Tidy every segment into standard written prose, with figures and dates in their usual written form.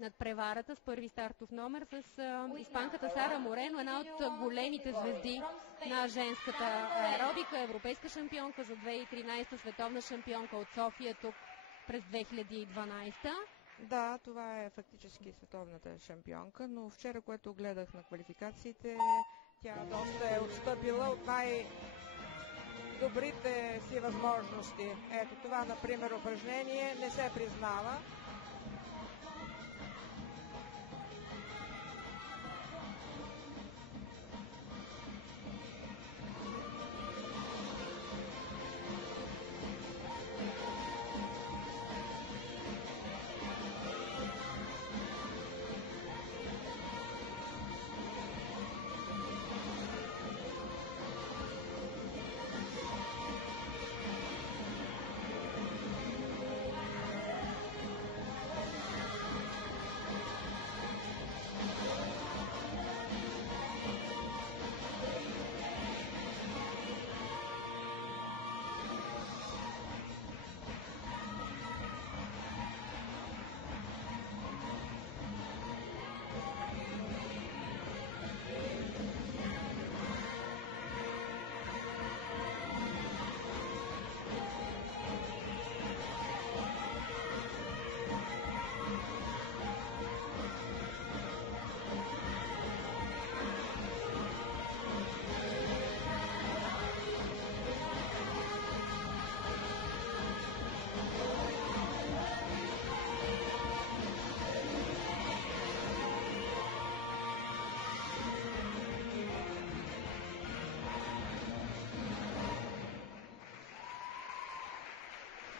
надпреварата с първи стартов номер с испанката Сара Морено, една от големите звезди на женската аеробика, европейска шампионка за 2013, световна шампионка от София тук през 2012. Да, това е фактически световната шампионка, но вчера, което гледах на квалификациите, тя доста е отстъпила от най-добрите си възможности. Ето това, например, упражнение не се признава.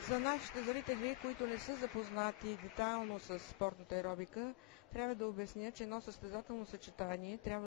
За нашите зрители, които не са запознати детайлно с спортната аеробика, трябва да обясня, че едно състезателно съчетание трябва